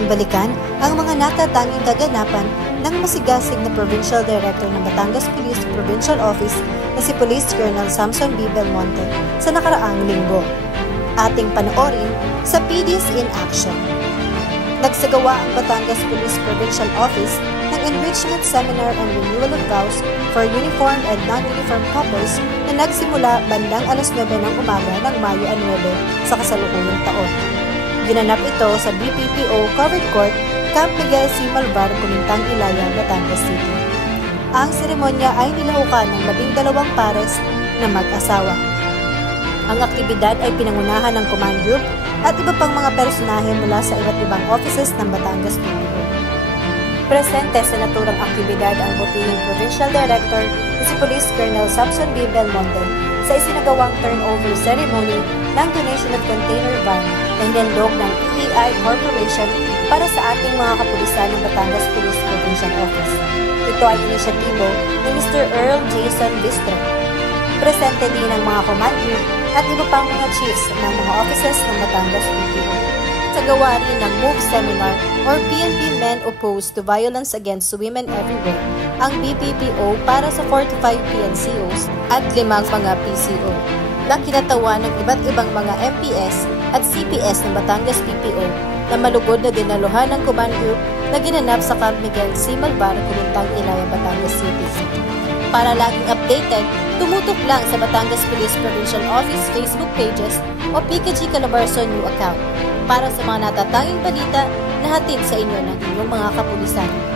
nating balikan ang mga natatanging kaganapan ng masigasig na Provincial Director ng Batangas Police Provincial Office na si Police Colonel Samson B. Belmonte sa nakaraang linggo. Ating panoorin sa PDs in Action. Nagsagawa ang Batangas Police Provincial Office ng Enrichment Seminar on Renewal of Vows for Uniformed and Non-Uniformed Couples na nagsimula bandang alas 9 ng umaga ng Mayo 9 sa kasalukuyang taon. Ginanap ito sa BPPO Covered Court, Camp Miguel C. Malvar, Kumintang, Ilaya, Batangas City. Ang seremonya ay nilahukan ng 12 pares na mag-asawa. Ang aktibidad ay pinangunahan ng Command Group at iba pang mga personahe mula sa iba't ibang offices ng Batangas PPO. Presente sa naturang aktibidad ang butihing Provincial Director na si Police Colonel Samson B. Belmonte sa isinagawang turnover ceremony ng donation of container van na hinandog ng EEI Corporation para sa ating mga kapulisan ng Batangas Police Provincial Office. Ito ay inisyatibo ni Mr. Earl Jason Bistro. Presente din ang mga command group at iba pang mga chiefs ng mga offices ng Batangas PPO. Sa gawa rin ng MOVE Seminar or PNP Men Opposed to Violence Against Women Everywhere, ang BPPO para sa 45 PNCOs at 5 mga PCO na kinatawa ng iba't ibang mga MPS at CPS ng Batangas PPO na malugod na dinaluhan ng Command Group na ginanap sa Camp Miguel C. Malvar, Kumintang, Ilaya, Batangas City. Para laging updated, tumutok lang sa Batangas Police Provincial Office Facebook pages o PKG Calabarzon New account para sa mga natatanging balita na hatid sa inyo ng inyong mga kapulisan.